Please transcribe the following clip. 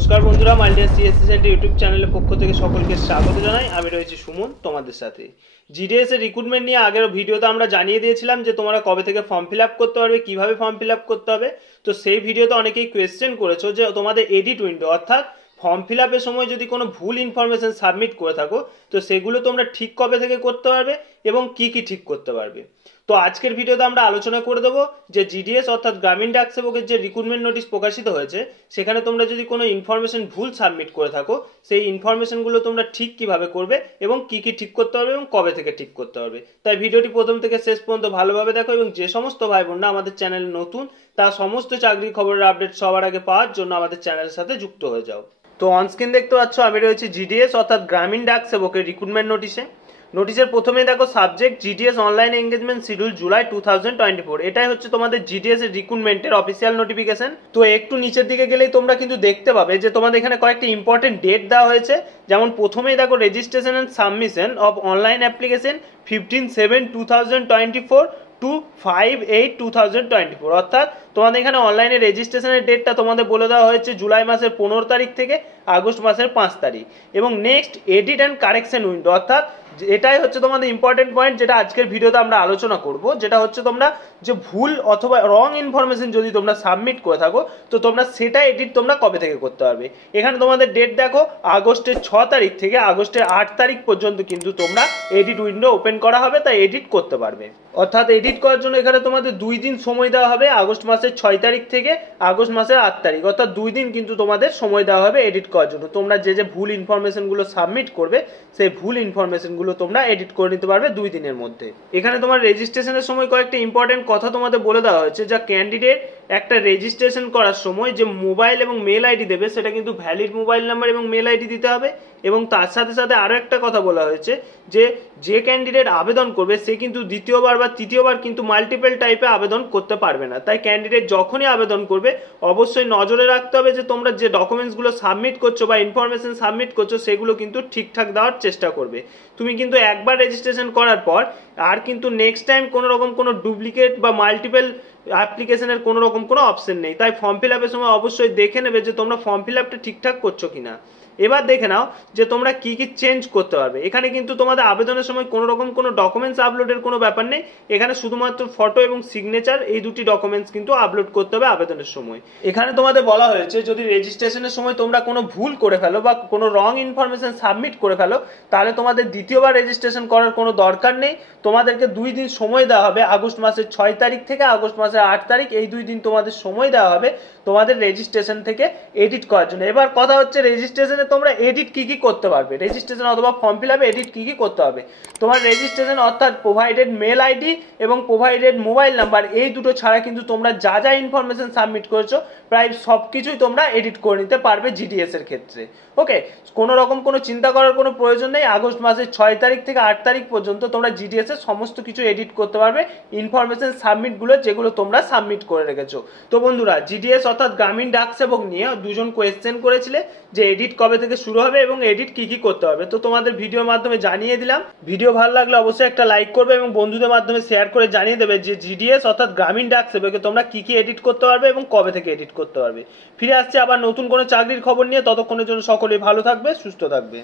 নমস্কার বন্ধুরা, মাল্টিএস CSC centre YouTube চ্যানেলের পক্ষ থেকে সকলকে স্বাগত জানাই। আমি রয়েছি সুমন তোমাদের সাথে। জিডিএস এর রিক্রুটমেন্ট নিয়ে আগের ভিডিওতে আমরা জানিয়ে দিয়েছিলাম যে তোমরা কবে থেকে ফর্ম ফিল আপ করতে পারবে, কিভাবে ফর্ম ফিল আপ করতে হবে। তো সেই ভিডিওতে অনেকেই কোয়েশ্চেন করেছো যে তোমাদের এডিট উইন্ডো অর্থাৎ ফর্ম ফিল আপের সময় যদি কোনো ভুল ইনফরমেশন সাবমিট করে থাকো তো সেগুলো তোমরা ঠিক কবে থেকে করতে পারবে এবং কি কি ঠিক করতে পারবে। তো আজকের ভিডিওতে আমরা আলোচনা করে দেবো যে জিডিএস অর্থাৎ গ্রামীণ ডাক সেবকের যে রিক্রুটমেন্ট নোটিশ প্রকাশিত হয়েছে সেখানে তোমরা যদি কোনো ইনফরমেশন ভুল সাবমিট করে থাকো সেই ইনফরমেশনগুলো তোমরা ঠিক কিভাবে করবে এবং কি কি ঠিক করতে পারবে এবং কবে থেকে ঠিক করতে পারবে। তাই ভিডিওটি প্রথম থেকে শেষ পর্যন্ত ভালোভাবে দেখো এবং যে সমস্ত ভাই বোনরা আমাদের চ্যানেল নতুন তার সমস্ত চাকরির খবরের আপডেট সবার আগে পাওয়ার জন্য আমাদের চ্যানেলের সাথে যুক্ত হয়ে যাও। তো অনস্ক্রিন দেখতে পাচ্ছ আমি রয়েছি জিডিএস অর্থাৎ গ্রামীণ ডাক সেবকের রিক্রুটমেন্ট নোটিশের প্রথমেই দেখো subject GDS online engagement schedule July 2024। এটাই হচ্ছে তোমাদের জিডিএস এর রিক্রুটমেন্টের অফিসিয়াল নোটিফিকেশন। তো একটু নিচের দিকে গেলেই তোমরা কিন্তু দেখতে পাবে যে তোমাদের এখানে কয়েকটি ইম্পর্টেন্ট ডেট দেওয়া হয়েছে। যেমন প্রথমেই দেখো registration and submission of online application 15/7/2024 to 5/8/2024। অর্থাৎ তোমাদের এখানে অনলাইনে রেজিস্ট্রেশনের ডেটটা তোমাদের বলে দেওয়া হয়েছে জুলাই মাসের 15 তারিখ থেকে আগস্ট মাসের 5 তারিখ। এবং next edit and correction window অর্থাৎ এটাই হচ্ছে তোমাদের ইম্পর্টেন্ট পয়েন্ট যেটা আজকের ভিডিওতে আমরা আলোচনা করব, যেটা হচ্ছে তোমরা যে ভুল অথবা রং ইনফরমেশন যদি তোমরা সাবমিট করে থাকো তো তোমরা সেটা এডিট তোমরা কবে থেকে করতে পারবে। এখানে তোমাদের ডেট দেখো আগস্টের 6 তারিখ থেকে আগস্টের 8 তারিখ পর্যন্ত কিন্তু তোমরা এডিট উইন্ডো ওপেন করা হবে, তাই এডিট করতে পারবে। অর্থাৎ এডিট করার জন্য এখানে তোমাদের 2 দিন সময় দেওয়া হবে, আগস্ট মাসের 6 তারিখ থেকে আগস্ট মাসের 8 তারিখ, অর্থাৎ 2 দিন কিন্তু তোমাদের সময় দেওয়া হবে এডিট করার জন্য। তোমরা যে যে ভুল ইনফরমেশনগুলো সাবমিট করবে সেই ভুল ইনফরমেশনগুলো তোমরা এডিট করে নিতে পারবে 2 দিনের মধ্যে। এখানে তোমার রেজিস্ট্রেশনের সময় কয়েকটা ইম্পর্টেন্ট কথা তোমাদের বলে দেওয়া হয়েছে, যা ক্যান্ডিডেট একটা রেজিস্ট্রেশন করার সময় যে মোবাইল এবং মেল আইডি দেবে সেটা কিন্তু ভ্যালিড মোবাইল নাম্বার এবং মেল আইডি দিতে হবে। এবং তার সাথে সাথে আরও একটা কথা বলা হয়েছে যে ক্যান্ডিডেট আবেদন করবে সে কিন্তু দ্বিতীয়বার বা তৃতীয়বার কিন্তু মাল্টিপল টাইপে আবেদন করতে পারবে না। তাই ক্যান্ডিডেট যখনই আবেদন করবে অবশ্যই নজরে রাখতে হবে যে তোমরা যে ডকুমেন্টসগুলো সাবমিট করছো বা ইনফরমেশন সাবমিট করছো সেগুলো কিন্তু ঠিকঠাক দেওয়ার চেষ্টা করবে। তুমি কিন্তু একবার রেজিস্ট্রেশন করার পর আর কিন্তু নেক্সট টাইম কোনো রকম কোনো ডুপ্লিকেট বা মাল্টিপল অ্যাপ্লিকেশনের কোনো রকম কোনো অপশন নেই। তাই ফর্ম ফিল আপের সময় অবশ্যই দেখে নেবে যে তোমরা ফর্ম ফিল আপটা ঠিকঠাক করছো কিনা। এবার দেখে নাও যে তোমরা কি কি চেঞ্জ করতে পারবে। এখানে কিন্তু তোমাদের আবেদনের সময় কোনো রকম কোনো ডকুমেন্টস আপলোডের কোনো ব্যাপার নেই, এখানে শুধুমাত্র ফটো এবং সিগনেচার এই দুটি ডকুমেন্টস কিন্তু আপলোড করতে হবে আবেদনের সময়। এখানে তোমাদের বলা হয়েছে যদি রেজিস্ট্রেশনের সময় তোমরা কোনো ভুল করে ফেলো বা কোনো রং ইনফরমেশন সাবমিট করে ফেলো তাহলে তোমাদের দ্বিতীয়বার রেজিস্ট্রেশন করার কোনো দরকার নেই। তোমাদেরকে 2 দিন সময় দেওয়া হবে, আগস্ট মাসের 6 তারিখ থেকে আগস্ট মাসের 8 তারিখ, এই 2 দিন তোমাদের সময় দেওয়া হবে তোমাদের রেজিস্ট্রেশন থেকে এডিট করার জন্য। এবার কথা হচ্ছে রেজিস্ট্রেশনে তোমরা এডিট কি কি করতে পারবে, রেজিস্ট্রেশন অথবা ফর্ম ফিল আপে এডিট কি কি করতে হবে। তোমার রেজিস্ট্রেশন অর্থাৎ প্রোভাইডেড মেল আইডি এবং প্রোভাইডেড মোবাইল নাম্বার এই দুটো ছাড়া কিন্তু তোমরা যা যা ইনফরমেশন সাবমিট করেছো প্রায় সব কিছুই তোমরা এডিট করে নিতে পারবে জিডিএস এর ক্ষেত্রে। ওকে, কোনো রকম কোনো চিন্তা করার কোনো প্রয়োজন নেই। আগস্ট মাসের 6 তারিখ থেকে 8 তারিখ পর্যন্ত তোমরা জিডিএস এর সমস্ত কিছু এডিট করতে পারবে ইনফরমেশন সাবমিটগুলো যেগুলো তোমরা সাবমিট করে রেখেছো। তো বন্ধুরা, জিডিএস অর্থাৎ গ্রামীণ ডাক সেবক নিয়ে দুজন কোয়েশ্চেন করেছিলে যে এডিট কবে থেকে শুরু হবে এবং এডিট কি কি করতে হবে। তো তোমাদের ভিডিওর মাধ্যমে জানিয়ে দিলাম। ভিডিও ভালো লাগলে অবশ্যই একটা লাইক করবে এবং বন্ধুদের মাধ্যমে শেয়ার করে জানিয়ে দেবে যে জিডিএস অর্থাৎ গ্রামীণ ডাক সেবকে তোমরা কি কি এডিট করতে পারবে এবং কবে থেকে এডিট করতে পারবে। ফিরে আসছে আবার নতুন কোনো চাকরির খবর নিয়ে, ততক্ষণের জন্য সকলেই ভালো থাকবে, সুস্থ থাকবে।